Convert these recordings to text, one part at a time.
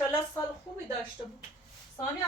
انشالله سال خوبی داشته بود. سامیه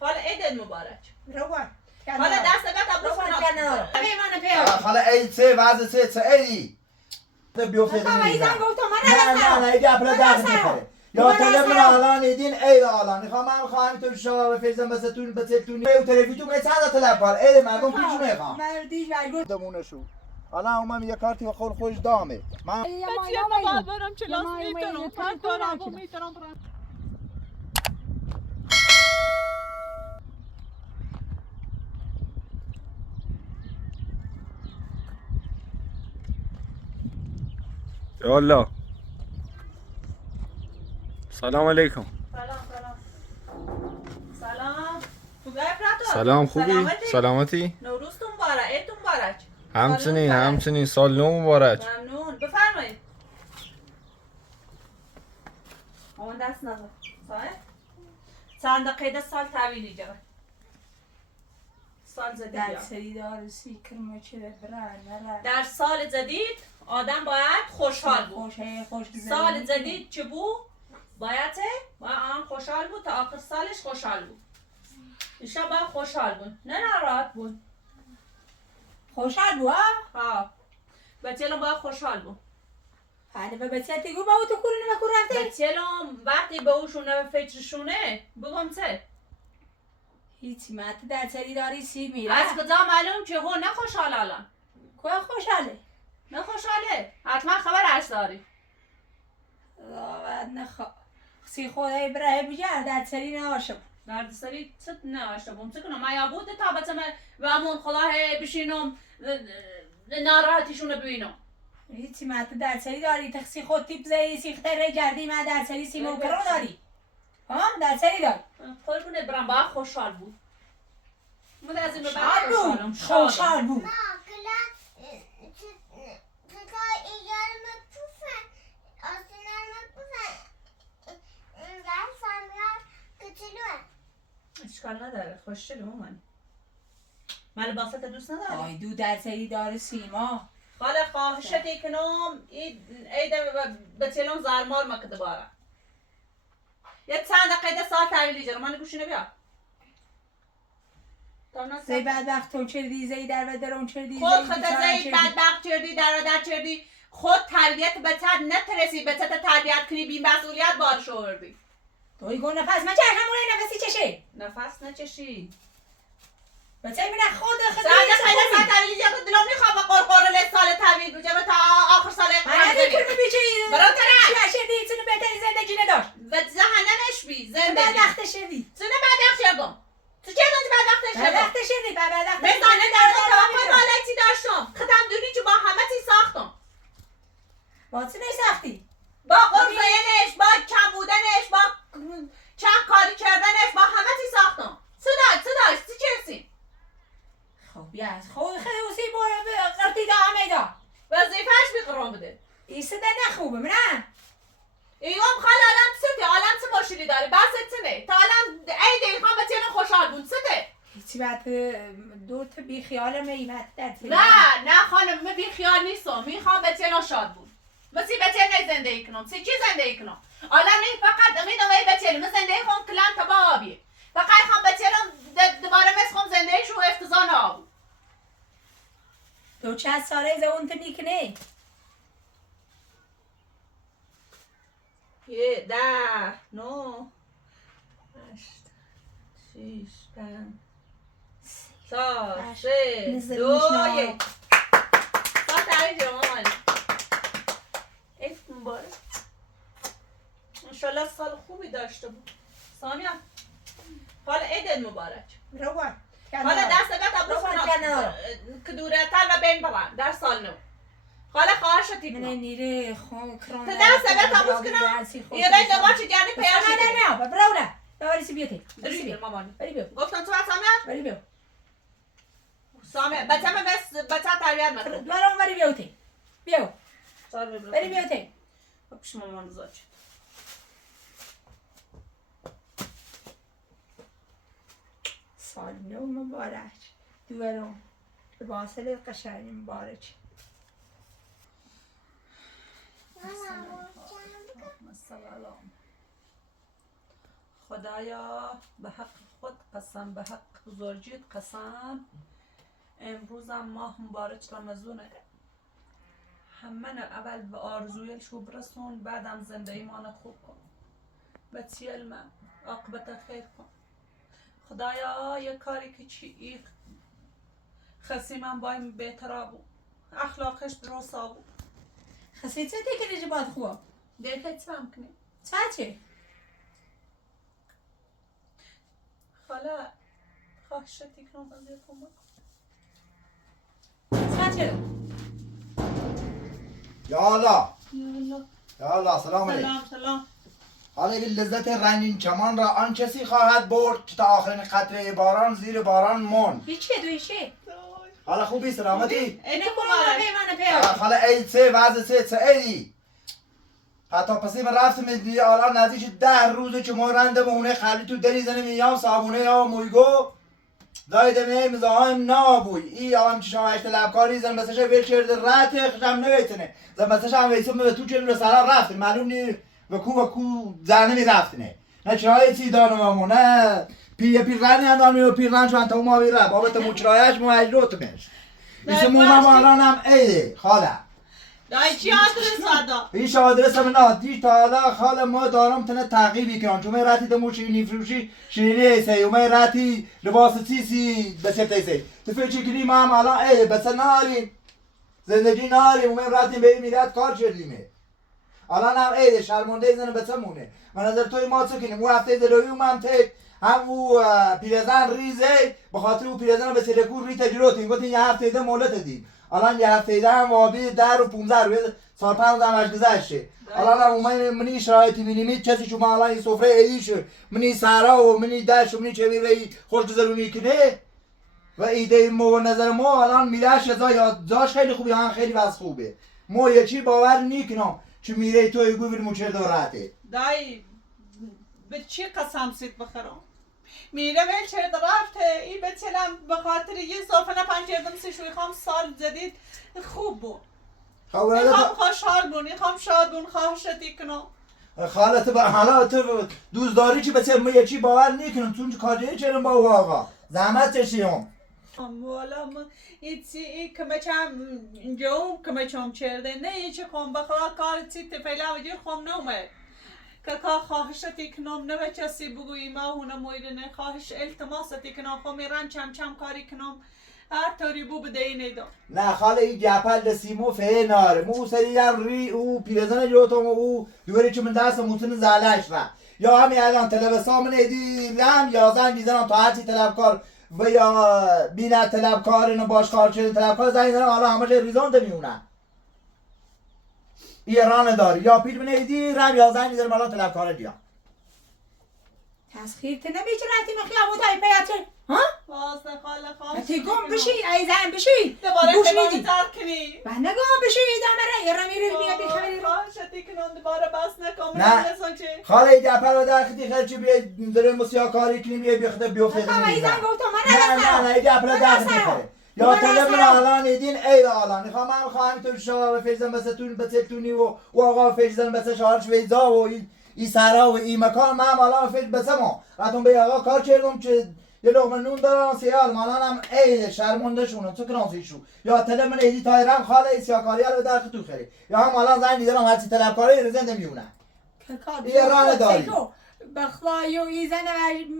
حالا عید مبارک. روان. حالا دست بعد ابروز کنم. پیمان پیمان. حالا عید چه وضع چه عیدی؟ بیفته خب ایزن گفتم من نه نه گپ را درد میخوره. یا تلفن الان ایدین عید الان میخوام تو شما بفرستم مثلتون بچه‌تون به تلفیتون چند تا تلفن عید مردم پیچ میخوام. مردیش برگو دمونشو. الان اومم یه کارتی خودش دامه. من بچه ما برم کلاس میتونم. من دارم میتونم برم. یالا سلام علیکم. سلام. خوبه افراتو؟ سلام خوبی؟ سلامتی؟ نوروزتون مبارک. عیدتون مبارک. همچنین سال نو مبارک. ممنون. بفرمایید. اون دست نزن. صاحب؟ چند قید سال تحویلی جوه. سال جدید در سری دارسی کرمه چه برای در سال جدید آدم باید خوشحال بود. سال جدید چه بود؟ باید آن خوشحال بود تا آخر سالش خوشحال بود. ایشا باید خوشحال بود. نه ناراحت بود. خوشحال بود ها. بچه‌لون باید خوشحال بود. هنه به بچه تیگو با او تو کورونه و کور رفته؟ بچه‌لون وقتی به اوشونه و فکرشونه بگم چه؟ هیچی مت در سری داری سی میره از کجا معلوم که هو نه خوشحال الان؟ که خوشحاله؟ نه خوشحاله؟ حتما خبرش داری. راوت نخوا سی خدای بره بجر در سری ناشم درد سری چت ناشته بوم چه کنم ما بوده تا بچم و امون خدا بشینم ناراحتیشونو ببینم. هیچی مت در سری داری تخسی خود تیپ زی سیخته گردی ما در سری سی موکرو داری ها در سری داری قربونه برام با خوشحال بود. من از این به بعد خوشحال بود اشکال نداره خوشگله مامان. من باست دوست ندارم. آی دو در سری داره سیما حالا خواهشتی کنم عید بچه‌لون زرمار مکده باره. یه چند دقیقه سال تحویلی جرم من گوشینه بیا. زی بدبخت تو چردی زی در و درون چردی خود زی بدبخت چردی در چردی خود تربیت بچه نترسی بچه تربیت کنی بی مسئولیت بار شوردی. توی گو نفس من چه همونه نفسی چشی نفس نچشی بچه میره خود سال تحویلی جرم دلم میخواه قرقر سال تحویل بجرم تا آخر سال من نمیکنم بیچه برای تره شردی چونو بهتری زندگی نداشت و زهنمش بی زندگی بدبخت شردی چونه بدبخت شردم تو چه دونی بدبخت شردم بدبخت شردی بدبخت مثلا در توقع بالای چی داشتم ختم دونی که با همه چی ساختم با چی نساختی؟ با قرصینش با کم بودنش با چند کاری کردنش با همه چی ساختم چه داشت چی چرسی خب بیا خود خیلی اوسی قرطی دا همه دا وظیفهش بیقرام بده ایسته ده خوبه نه ایوم خال آلم چه مشکلی داری بحثت چنه تا الان عید خان بچه خوشحال بود چته هیچی بعد دو تا بی خیال میمت در نه خانم من بی خیال نیستم میخوام بچه شاد بود مثل بچه زندگی کنم چی زندگی کنم الان می فقط میدونم ای بچه من زندگی خون کلان تبابی فقط خواهم بچه دوباره مثل خون زندگیش رو افتضان ها بود تو چند ساله زون تو میکنه 10 9 8 6 5 4 3 2 1 سال تحویل جرم مامان عید مبارک انشالله سال خوبی داشته بود. سامیه حالا عید مبارک. روان حالا دست بعد ابروز کنم که دورتر و بین برم در سال نو. حالا خواهشتی کنم من نیره خون کران تا دست بعد ابروز کنم یه رای دماغ گردی پیاش نه نه براوله بری بیوتی بری مامان بری بیو گفتم تو سامیه بری بیو سامیه بچه تربیت مکن برام بری بیوتی بیو بری بری بیوتی پیش مامان زاج سال نو مبارک دوارم به واصل قشنگ مبارک سلام خدایا به حق خود قسم، به حق بزرگیت قسم، امروزم ماه مبارک رمضونه. همه اول به آرزوی شو برسون، بعدم زندگی مانو خوب کن، به چیل من عاقبت خیر کن. خدایا یک کاری که چی خسی من بایم بهتر بود، اخلاقش درست بود. خسی چه دیگه نجی باد خوب؟ دیگه چه هم کنی؟ چه؟ خاله خواهشتی کنم از یه کمک. چه؟ یا الله یالا یا الله سلام علیکم. سلام. حالا این لذت رنگین چمان را آن کسی خواهد برد که تا آخرین قطره باران زیر باران مون. دویشه حالا خوبی سلامتی؟ اینه کمارا کمارش. پیمانه حالا عید سه وضع سه ایدی حتی پسی من رفتم دیگه الان نزدیک 10 روزه که ما رنده مونه خالی تو دری زنه میام صابونه یا مویگو دایده میم زاهم نابوی ای هم که شما اشت لبکاری زن بسش ویل کرده رات خشم نویتنه زن بسش هم ویسم به تو چلو سرا رفتن معلوم نی و کو زنه می رفتنه نه چرای چی دانم نه پی رنی اندامی و پی رن چون تا ما بیره بابت موچرایش مو اجروت مش بیسم مو الان هم ایده خاله دای چی آدرس دادا؟ ایش آدرس من آدیش تا حالا خاله ما دارم تنه تعقیبی کنم چون من راتی دمو شیرینی فروشی شیرینی ایسی و من راتی لباس سیسی بسیت ایسی تو فکر کنی ما هم الان بس ناریم زندگی ناریم و من راتی به این میرات کار شدیمه الان هم شرمنده زنه بسمونه من نظر توی ما چه کنیم او هفته دلوی من تک هم او پیرزن ریزه به خاطر او پیرزن به سرکور ری تجربه گفتین یه هفته ده مولت دیم الان یه هفته ده هم وابی 10 و 15 روز سال 5 هم گذشته الان هم اومد منی شرایطی بینیم کسی شما الان این سفره ایدیشه منی سارا و منی داش و منی چوی ری خوش گذرونی کنه و ایده مو نظر ما الان میراش داش خیلی خوبی هم خیلی وضع خوبه ما یه چی باور نیکنم چه میره توی گویر موچر داراته دای به چی قسم سید بخرم؟ میره ول چه رفته ای به چلم به خاطر یه صرفه نپنجردم سشوی خام سال جدید خوب بود. میخوام خوشحال بون، میخوام شاد بون، خواهشتی کنم. خالت با حالا تو دوست داری چی بچه ما یه چی باور نیکنم چون کاری چرا با او آقا زحمت چشیم والا من ای کمه چم اینجا کمه چم چرده نه یه چه خون بخواه کار چی تفیلا و جیر خون نومه که خواهشتی کنم نه چسی بگویی ما هونه مویرنه خواهش التماستی کنم خو میرن چم کاری کنم هر طوری بو بده اینه نه خاله این گپل دسیمو فه ناره مو سریعا ری او پیرزن جوتم او دوری که من دست موتن زالش را یا همین الان تلویزیون ایدی لام یا زنگ میزنم تا هرچی طلبکار و یا بینا طلبکار اینو باش کار چه طلبکار زنگ میزنم حالا همش ریزونده میمونن ایران داری یا پیر من ایدی رم یا زنگ میزنم الان طلبکار دیا تسخیر تنه بیچراتی مخیام و تای پیاته ها؟ واسه خاله خواهش تی گم بشی ای زن بشی دوباره گوش خدمت میدی ترک کنی بنده گم بشی دامره ایران میره بیا بی خبری خواهشتی کنم دوباره بس نکن نه. نسان چه خاله این گپل رو در خیلی خیلی بیاید داره مسیح کاری کنیم یه بیخته بیفته خواهی ای زن گفتم من نه این گپل رو در خیلی خیلی یا تلمون الان ایدین ای الان میخوام من خواهم تو شما فیزن بستون بستونی و آقا فیزن بس شهرش ویزا و این سرا و این مکان من الان فیز بسمو راتون به آقا کار کردم که یه لقمه نون دارن سیال مالان هم عید شرمنده شونم تو کرانسیشو یا تلمون ایدی تایرم خاله ای سیاکاری رو در خطو خری یا هم الان زنگ میزنم هرچی طلبکاری رو زنده میونن ایران داری بخوای و ای زن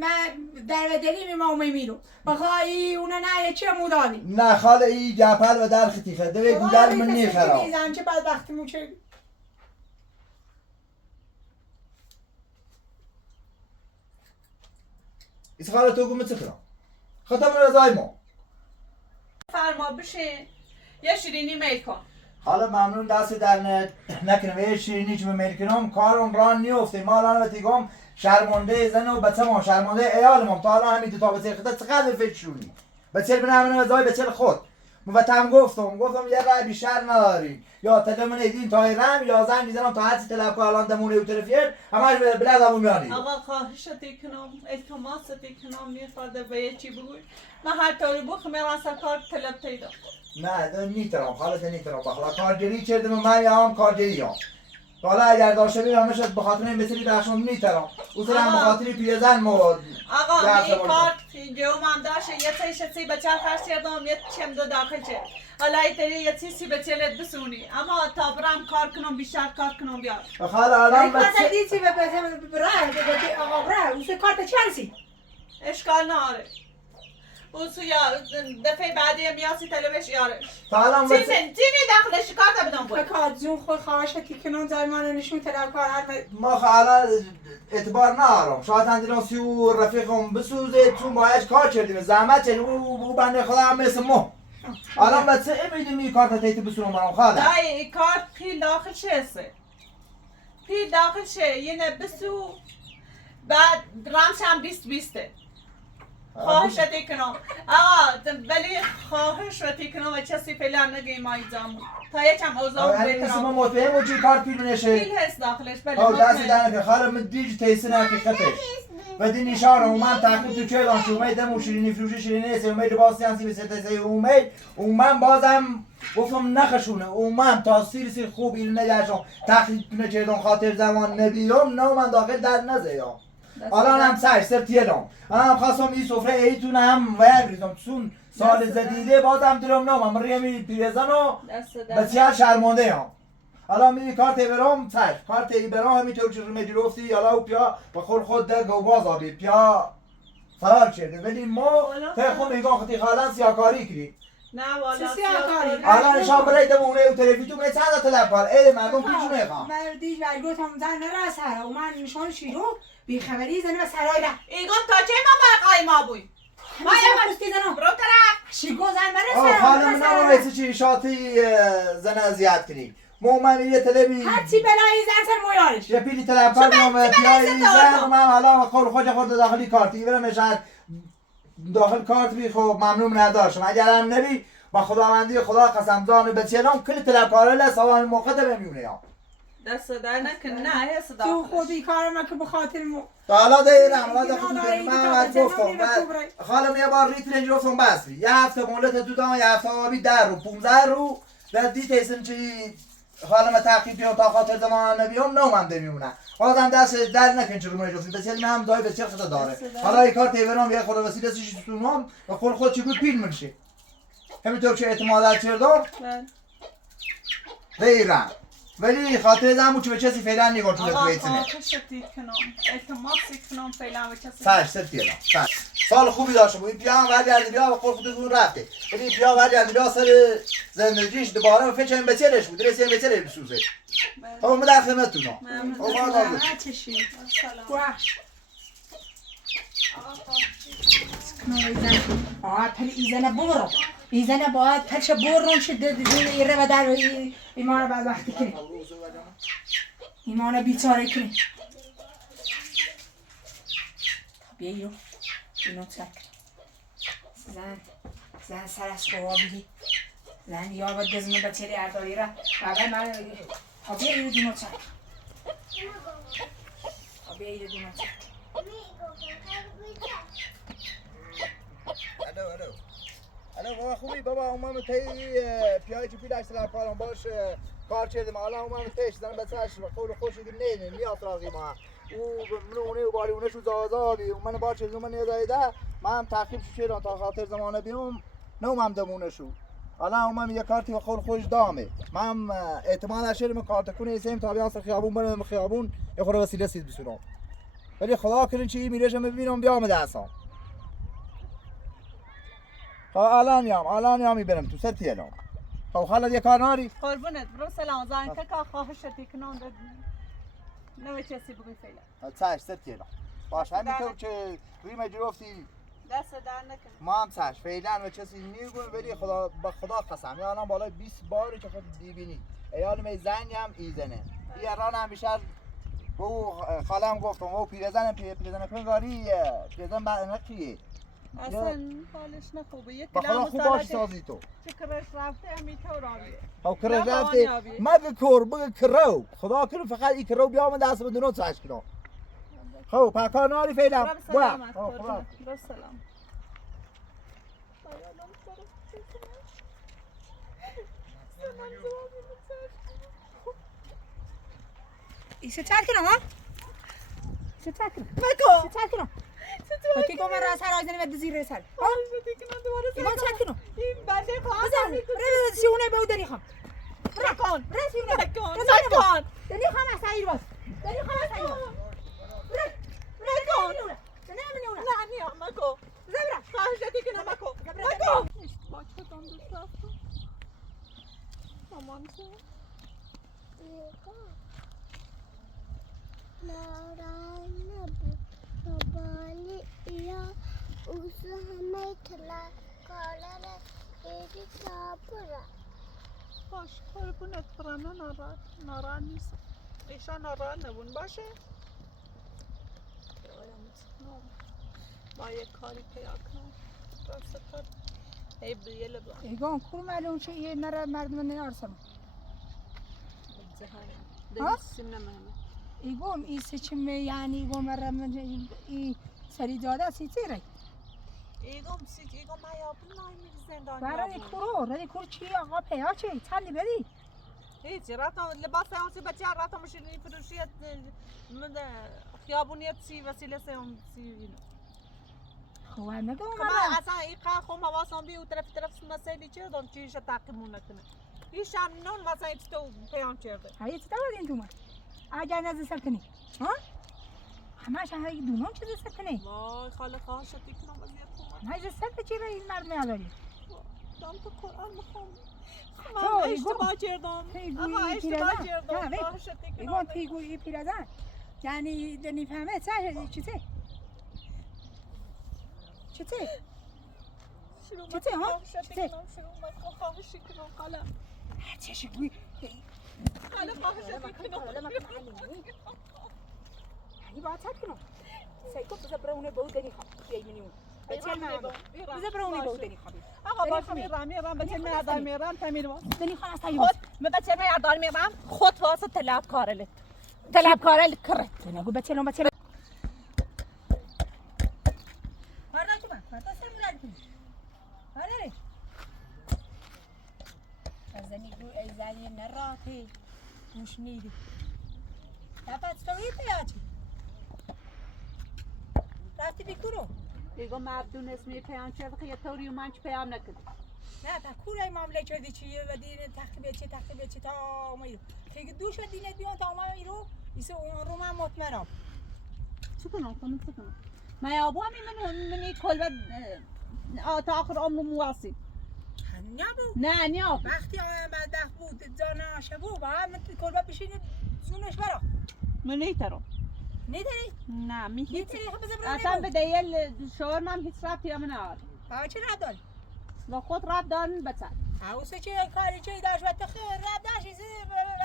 من در دلی میمام میرو بخوای اونا نه چه مودانی نه خاله ای گپل و در خطی خرده به گودل من نیخرام میزن چه بدبختی مو چه ایس خاله تو گم چه کنم ختم رضای ما فرما بشه یه شیرینی میل کن حالا ممنون دست در نکنم یه شیرینی که میل کنم کارم ران نیفته ما الان بتیگم شرمنده زن و بچه ما شرمنده ایالم تا الان همین تا بچه خدا چقدر فکرونی بچه بنامون وزای بچه خود وقتم گفتم یه رای بیشتر نداری یا تلمون ایدین تایرم یا زنگ میزنم تا هرچی طلبکار الان دمونه و طرفیه همش بلدمون میانی آقا خواهشتی کنم التماستی کنم میخواده به یه چی بگوی من هر طوری بخ میرم سر کار طلب پیدا نه نیترم خالص نیترم بخلا کارگری کردم من یا هم کارگری هم حالا اگر داشته بیم همش به خاطر این بسیاری درشون میترم اصلا هم به خاطر پیرزن ما آقا این کارت جو من داشته یه سی بچه خرش کردم یه چم دو داخل شد حالا ایتری یه سی بچه لد بسونی اما تا برم کار کنم بیشتر کار کنم بیار خاله الان کارت دیتی به آقا برای اوسه کارت چلسی اشکال ناره اوسو یا دفعه بعدی میاسی تلویش یارش سلام تینی داخلش کارت بدم بود کارت زون خود خواهشتی کنون زایمان نشون طلب کار ما خاله اعتبار ندارم شاید اندیران و رفیقم بسوزه چون باید کار کردیم زحمت چنین او بنده خدا هم مثل ما الان بچه امیدی می کارت تیت بسونم برام خاله دای کارت پیل داخل شه پیل داخل شه یه نبسو بعد رمش هم 20 خواهش رتی کنم آقا ولی خواهش رتی کنم و کسی فعلا نگی مایی زامون تا یکم اوضاع بهتر ما مطمئن بود چی کارت پیل نشه پیل هست داخلش بله دست دانه خاله من دیج تیسن حقیقتش و دی نشان اومد تحقیق تو چه دان اومد دمو شیرینی فروشی شیرینی است اومد باستیانسی به ستای اومد بازم گفتم نخشونه اومد تاثیر سیر خوب این نگاشون تحقیق کنه چه دان خاطر زمان نبیام نه من داخل در نزیام الان هم سر تیلم الان خواستم این سفره ایتون هم ویر ریزم چون سال زدیده بازم درم نه من ریمی پیرزنو بسیار شرمنده ام الان می کارت برام سر کارت برام همینطور چیزی میگرفتی حالا پیا با خود در گواز آبی پیا فرار شده ولی ما تا خود میگم خاطی خالان سیاکاری کردی نه والا سیاکاری الان شام برای دمونه و تلویزیون می چند تا طلب کار ای مردم پیش نمیخوام مردی و گفتم زن نرا سر و من نشان شیرو بی خبری زنه و سرای را ایگون تا چه ما باقای ما بوی ما یه مستی زنم برو طرف شیگو زن منه سر خانم نمونه چی شاطی زن اذیت کنی من یه تلویزیون هرچی بلایی زن سر مویارش یه پیلی طلب کار میام پیای زن من حالا خود داخلی کارتی برم شاید داخل کارت بی خب ممنون نداشتم اگر هم نبی با خداوندی خدا قسم زانو بچینم کلی طلب کاره لسوان موقع بمیونه دست در نکن نه هست تو داخلش خودی کار من که بخاطر حالا دیدم حالا داخل من گفتم خاله یه بار ریت رنج گفتم بس یه هفته مولت تو دام یه هفته آبی 10 رو 15 رو و دیت اسم چی حالا ما تحقیق بیام تا خاطر زمان نبیام نه من میمونه بازم دست در نکن چه رو میجوفی بسیار من هم دای بسیار خدا داره حالا یه کار تیورام یه خود وسیله سیش سونم و خود چی بود پیل منشه همینطور که اعتمادات کردم دیرم ولی خاطر زمو چه کسی فعلا نگاه تو بتونه آقا خشتی کنم اعتماد کنم فعلا به کسی سر ست پیلا سال خوبی داشتم این پیام برگردی بیا و خودتون رفته ولی پیام برگردی بیا سر زندگیش دوباره فکر کنم بچه‌ش بود رسید بچه‌ش بسوزه آقا من در خدمتتونم آقا چشی آقا پل ایزنه برو ایزنه باید پلش برون شده دیره و در ایمان بعد وقتی کنی ایمان بیچاره کنی بیایو اینو چک زن سر از خواه بگی زن یا باید دزمه بچه اردایی را بابا من بیایو دینو چک بیایو دینو چک الو بابا خوبی بابا اومم تی پیای چی پیلش سلام کارم باش کار کردم الان اومم تیش زن بچه‌اش خود خوش نه میاد راقی ما او منونه و بالی اونشو زازالی من باش چیزو من یادایده من تعقیب شدم تا خاطر زمانه بیام نه اومم دمونشو الان اومم یه کارتی خود خوش دامه من احتمال اشرم کارت کنه سیم تا بیان خیابون برم خیابون یه خورده وسیله سید بسونم ولی خدا کنه چی میرشم ببینم بیام دستم الان یا میبرم تو سر تیلم خب خالد یه کار ناری؟ قربونت برو سلام زن که خواهشتی کنم نوی کسی بگوی فعلا چش سر تیلم باش همینطور که ریمه جرفتی دست در نکن ما هم چش فعلا و کسی میگویم ولی خدا با خدا قسم یا الان بالای 20 باری که خود دیبینی ایال می زنگم ایزنه یه ران هم بیشتر او خالم گفتم او پیرزن کنگاری پیرزن بعد نقیه اصلا حالش نخوبه یک با خدا خوب باش سازی تو چه کرش رفته همیطور آبیه او کرش رفته مگه کور بگه کرو خدا کنه فقط این کرو بیام دست بدونو چش کنم خب پاکار ناری فعلا برم سلامت قربونت برو سلام ایسه چند کنم ها؟ ایسه چند کنم؟ مکو چند کنم؟ تو که من را سر آزنی و دزیر سر ایمان چند کنم؟ این بنده خواهم بزن رز سیونه به او دنی خواهم نکن رز سیونه نکن دنی خواهم از سعیر باز دنی خواهم از سعیر باز نکن دنی همینه اونا نه نیا مکو زبره خواهشتی که نمکو مکو باچه کن دوست رفتم مامان تو Babali ya usahame thala kalala eri kapura. باش قربونت برم نه ناراحت نیست ایشان ناراحت نبون باشه با یک کاری پیدا کنم راست کار ای بیه لبا ایگان کور معلوم چه یه نره مردم نیارسم دلیل سیم نمهمه ایگم ایسه چه یعنی ایگم مرم ای سری داده سی تیره ایگم میابون نایمی زندانی برای کور چی آقا پیا چه چندی بدی هیچی رفتم لباس همسی بچه رفتم مشینی فروشیت خیابونیت سی وسیله سیم سی اینو خب نگم کما اصلا این خو مواسم بی و طرف مسئله چه دارم چیش تاقیمون نکنه این شمنون مثلا ایت تو پیام کرده هایی چی دارد این دومان اگر نزد سکنی ها همش هایی دونم چیز سکنی وای خاله خواهشتی کنم وزیت کنم نه از سکت چی را این مرد نداری دام تو قرآن میخوام تو من ایگو اشتباه کردم آقا پیگویی اشتباه پیرزن کردم خواهشتی ایگون کنم پیگویی پیرزن یعنی نمیفهمه چیزه چیزه چیزه ها چیزه خواهشتی کنم خاله چشی گوی خاله خواهشتی کنم یعنی باید سد کنم سیکو بزا برونه بودنی خواب بیایی منی اون بچه بزا برونه بودنی خوابی آقا باشه میرم بچه میادار میرم تمیر باش دنی خواهد از خود من بچه میادار میرم خود واسه طلب کارلت کرد نگو بچه لون مردا تو من مردا سر میرد کنی آره از زنی نراتی گوش نیدی دفت سویی پیاچی رفتی بیکورو دیگه مردون اسمی پیام شد که یه طوری و منچ پیام نکرد نه تا کورای معامله کردی چیه و دین تختی چی تا میرو که دوش دینت بیان تا ما میرو ایسه رو من مطمئنم چی کنم من ابو همین منی کلبه تا آخر عمر مواصل نه نیا وقتی آیم بدبخت بود زانه شبو با هم کلبه بشینه زونش برا من نیترم نیداری؟ نه نیداری خب بذار برا اصلا به دیل شور من هیچ ربطی هم نداره با چه رب داری؟ با خود رب دارن بچه اوسه چه کاری چه داشت و تو خیر رب داشت ایزه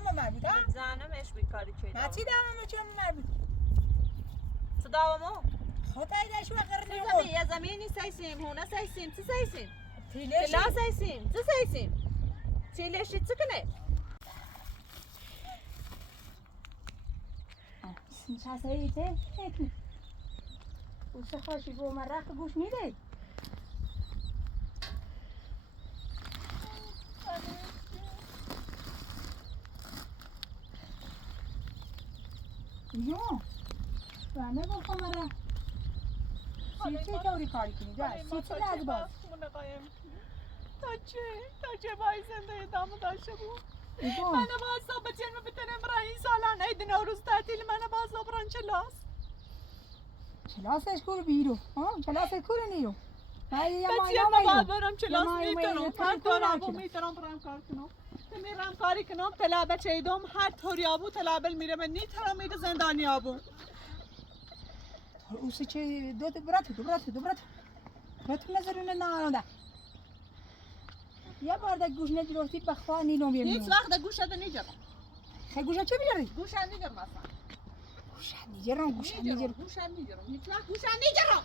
اما مربوط ها؟ زنمش بیکاری چه نه چی دارم چه مربوط؟ صدامو خدای داشت و خیر زمین یا زمینی سیسیم هونه سیسیم چه سیسیم تیلش تلا سیسیم چه سیسیم تیلشی چه کنه ساساییته هیچ اوسه خوشی گو مرخ گوش میده یو بانه گفتم مرا سیچه طوری کاری کنی جا سیچه لازم باز تا چه باید زنده ادامه داشته بود ایگو من بازا بچه بتنم رای سالان عید نوروز تعطیل من بازا بران چلاس چلاسش کور بیرو چلاسش کور نیرو بچه ما باید برم چلاس میتونم هر طور میتونم برام کار کنم میرم کاری کنم طلا بچه ایدم هر طوری آبو طلا بل میره من نیترم میره زندانی آبو اوسه چه براتو نظرونه نارانده یه بار در گوش نگرفتی بخواه نیلوم بیرون هیچ وقت گوشت نگیرم خیلی گوشت چه بیاری؟ گوشت نگیرم اصلا گوشت نگیرم هیچ وقت گوشت نگیرم